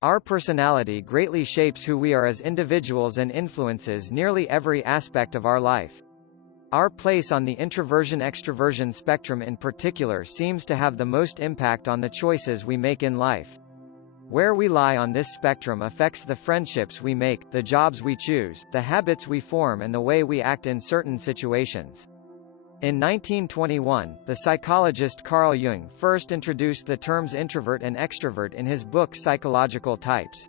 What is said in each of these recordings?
Our personality greatly shapes who we are as individuals and influences nearly every aspect of our life. Our place on the introversion-extroversion spectrum in particular seems to have the most impact on the choices we make in life. Where we lie on this spectrum affects the friendships we make, the jobs we choose, the habits we form and the way we act in certain situations. In 1921, the psychologist Carl Jung first introduced the terms introvert and extrovert in his book Psychological Types.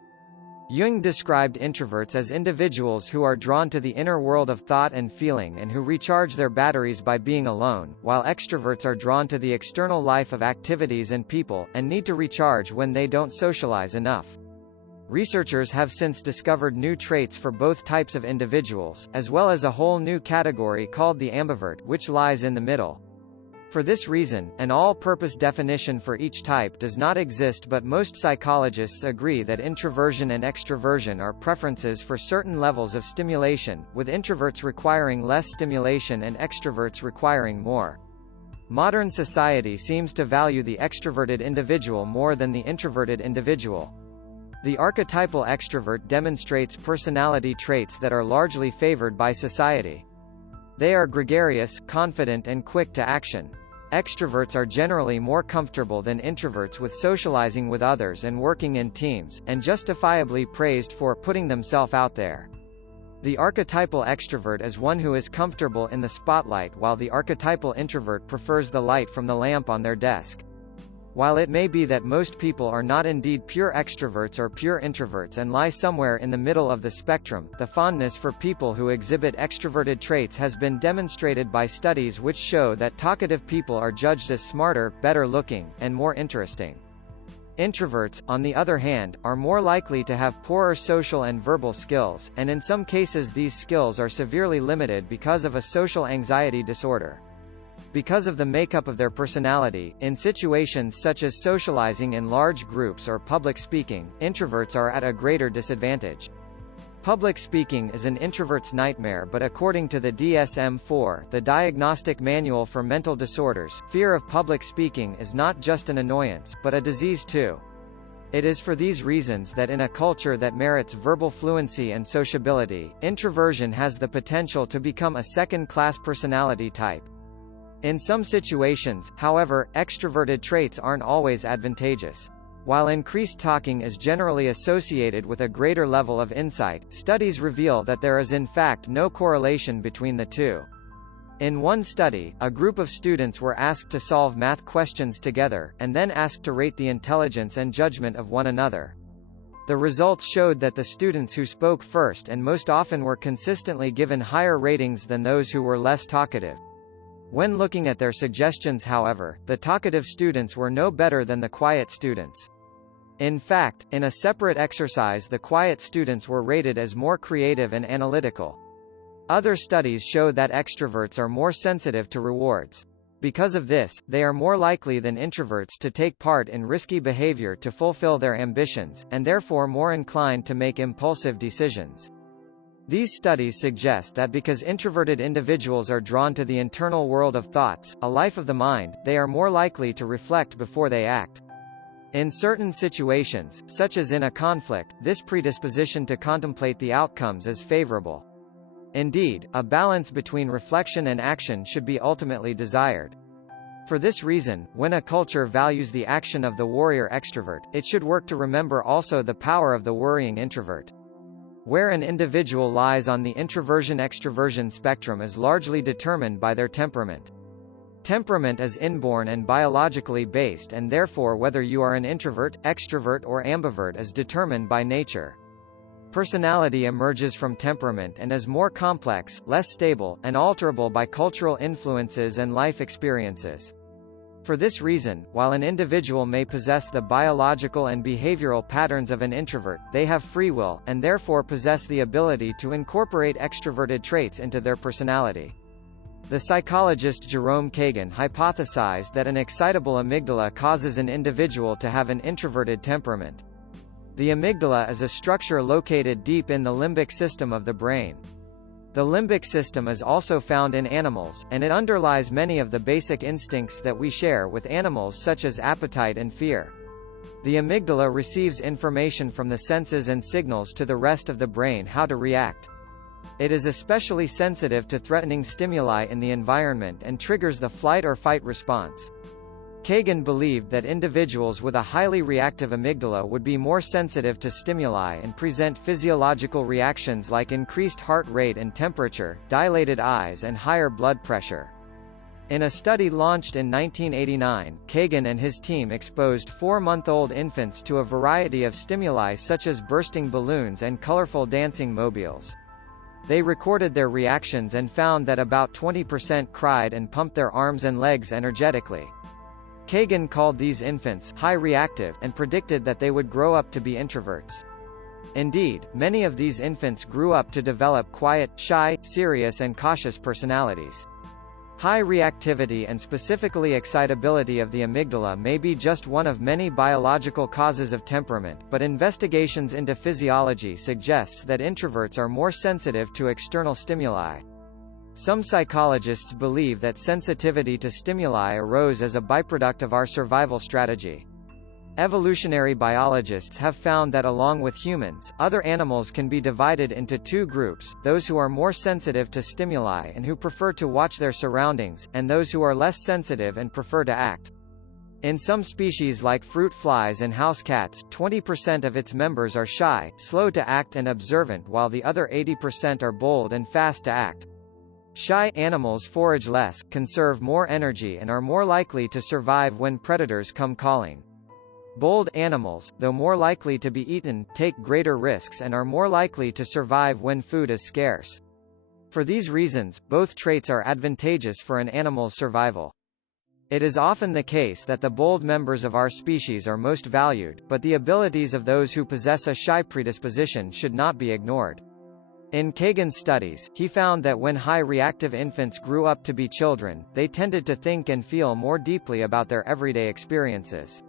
Jung described introverts as individuals who are drawn to the inner world of thought and feeling and who recharge their batteries by being alone, while extroverts are drawn to the external life of activities and people, and need to recharge when they don't socialize enough. Researchers have since discovered new traits for both types of individuals, as well as a whole new category called the ambivert, which lies in the middle. For this reason, an all-purpose definition for each type does not exist, but most psychologists agree that introversion and extroversion are preferences for certain levels of stimulation, with introverts requiring less stimulation and extroverts requiring more. Modern society seems to value the extroverted individual more than the introverted individual. The archetypal extrovert demonstrates personality traits that are largely favored by society. They are gregarious, confident and quick to action. Extroverts are generally more comfortable than introverts with socializing with others and working in teams, and justifiably praised for putting themselves out there. The archetypal extrovert is one who is comfortable in the spotlight, while the archetypal introvert prefers the light from the lamp on their desk. While it may be that most people are not indeed pure extroverts or pure introverts and lie somewhere in the middle of the spectrum, the fondness for people who exhibit extroverted traits has been demonstrated by studies which show that talkative people are judged as smarter, better looking, and more interesting. Introverts, on the other hand, are more likely to have poorer social and verbal skills, and in some cases these skills are severely limited because of a social anxiety disorder. Because of the makeup of their personality, in situations such as socializing in large groups or public speaking, introverts are at a greater disadvantage. Public speaking is an introvert's nightmare, but according to the DSM-4, the Diagnostic Manual for Mental Disorders, fear of public speaking is not just an annoyance, but a disease too. It is for these reasons that in a culture that merits verbal fluency and sociability, introversion has the potential to become a second-class personality type. In some situations, however, extroverted traits aren't always advantageous. While increased talking is generally associated with a greater level of insight, studies reveal that there is in fact no correlation between the two. In one study, a group of students were asked to solve math questions together, and then asked to rate the intelligence and judgment of one another. The results showed that the students who spoke first and most often were consistently given higher ratings than those who were less talkative. When looking at their suggestions, however, the talkative students were no better than the quiet students. In fact, in a separate exercise the quiet students were rated as more creative and analytical. Other studies show that extroverts are more sensitive to rewards. Because of this, they are more likely than introverts to take part in risky behavior to fulfill their ambitions, and therefore more inclined to make impulsive decisions. These studies suggest that because introverted individuals are drawn to the internal world of thoughts, a life of the mind, they are more likely to reflect before they act. In certain situations, such as in a conflict, this predisposition to contemplate the outcomes is favorable. Indeed, a balance between reflection and action should be ultimately desired. For this reason, when a culture values the action of the warrior extrovert, it should work to remember also the power of the worrying introvert. Where an individual lies on the introversion-extroversion spectrum is largely determined by their temperament. Temperament is inborn and biologically based, and therefore whether you are an introvert, extrovert or ambivert is determined by nature. Personality emerges from temperament and is more complex, less stable, and alterable by cultural influences and life experiences. For this reason, while an individual may possess the biological and behavioral patterns of an introvert, they have free will, and therefore possess the ability to incorporate extroverted traits into their personality. The psychologist Jerome Kagan hypothesized that an excitable amygdala causes an individual to have an introverted temperament. The amygdala is a structure located deep in the limbic system of the brain. The limbic system is also found in animals, and it underlies many of the basic instincts that we share with animals such as appetite and fear. The amygdala receives information from the senses and signals to the rest of the brain how to react. It is especially sensitive to threatening stimuli in the environment and triggers the flight or fight response. Kagan believed that individuals with a highly reactive amygdala would be more sensitive to stimuli and present physiological reactions like increased heart rate and temperature, dilated eyes and higher blood pressure. In a study launched in 1989, Kagan and his team exposed 4-month-old infants to a variety of stimuli such as bursting balloons and colorful dancing mobiles. They recorded their reactions and found that about 20% cried and pumped their arms and legs energetically. Kagan called these infants high reactive and predicted that they would grow up to be introverts. Indeed, many of these infants grew up to develop quiet, shy, serious and cautious personalities. High reactivity and specifically excitability of the amygdala may be just one of many biological causes of temperament, but investigations into physiology suggests that introverts are more sensitive to external stimuli. Some psychologists believe that sensitivity to stimuli arose as a byproduct of our survival strategy. Evolutionary biologists have found that along with humans, other animals can be divided into two groups, those who are more sensitive to stimuli and who prefer to watch their surroundings, and those who are less sensitive and prefer to act. In some species like fruit flies and house cats, 20% of its members are shy, slow to act and observant, while the other 80% are bold and fast to act. Shy animals forage less, conserve more energy and are more likely to survive when predators come calling. Bold animals, though more likely to be eaten, take greater risks and are more likely to survive when food is scarce. For these reasons, both traits are advantageous for an animal's survival. It is often the case that the bold members of our species are most valued, but the abilities of those who possess a shy predisposition should not be ignored. In Kagan's studies, he found that when high reactive infants grew up to be children, they tended to think and feel more deeply about their everyday experiences.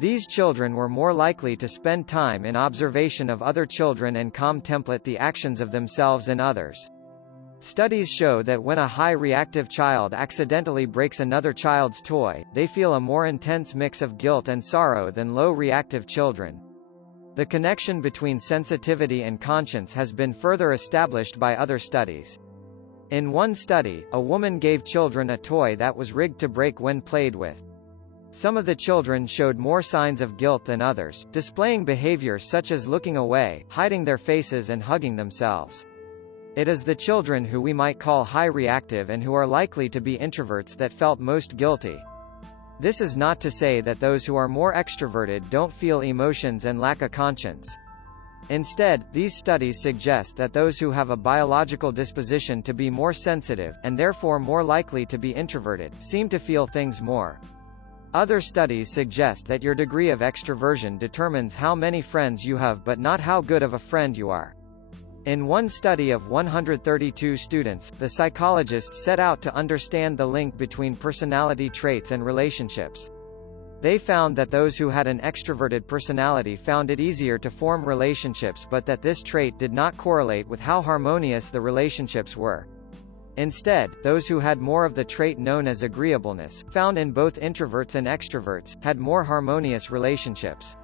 These children were more likely to spend time in observation of other children and contemplate the actions of themselves and others. Studies show that when a high reactive child accidentally breaks another child's toy, they feel a more intense mix of guilt and sorrow than low reactive children. The connection between sensitivity and conscience has been further established by other studies. In one study, a woman gave children a toy that was rigged to break when played with. Some of the children showed more signs of guilt than others, displaying behavior such as looking away, hiding their faces and hugging themselves. It is the children who we might call high reactive and who are likely to be introverts that felt most guilty. This is not to say that those who are more extroverted don't feel emotions and lack a conscience. Instead, these studies suggest that those who have a biological disposition to be more sensitive, and therefore more likely to be introverted, seem to feel things more. Other studies suggest that your degree of extroversion determines how many friends you have but not how good of a friend you are. In one study of 132 students, the psychologists set out to understand the link between personality traits and relationships. They found that those who had an extroverted personality found it easier to form relationships, but that this trait did not correlate with how harmonious the relationships were. Instead, those who had more of the trait known as agreeableness, found in both introverts and extroverts, had more harmonious relationships.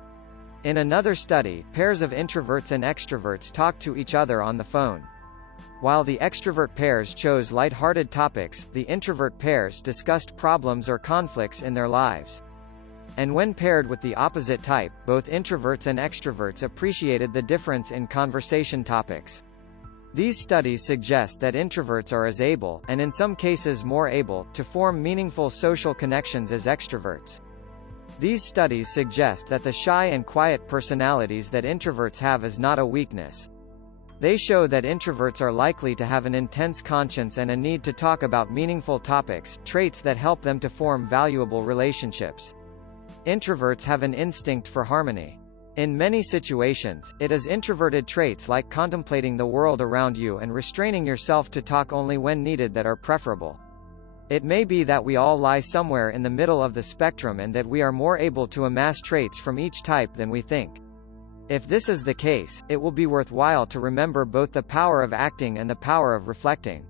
In another study, pairs of introverts and extroverts talked to each other on the phone. While the extrovert pairs chose light-hearted topics, the introvert pairs discussed problems or conflicts in their lives. And when paired with the opposite type, both introverts and extroverts appreciated the difference in conversation topics. These studies suggest that introverts are as able, and in some cases more able, to form meaningful social connections as extroverts. These studies suggest that the shy and quiet personalities that introverts have is not a weakness. They show that introverts are likely to have an intense conscience and a need to talk about meaningful topics, traits that help them to form valuable relationships. Introverts have an instinct for harmony. In many situations, it is introverted traits like contemplating the world around you and restraining yourself to talk only when needed that are preferable. It may be that we all lie somewhere in the middle of the spectrum and that we are more able to amass traits from each type than we think. If this is the case, it will be worthwhile to remember both the power of acting and the power of reflecting.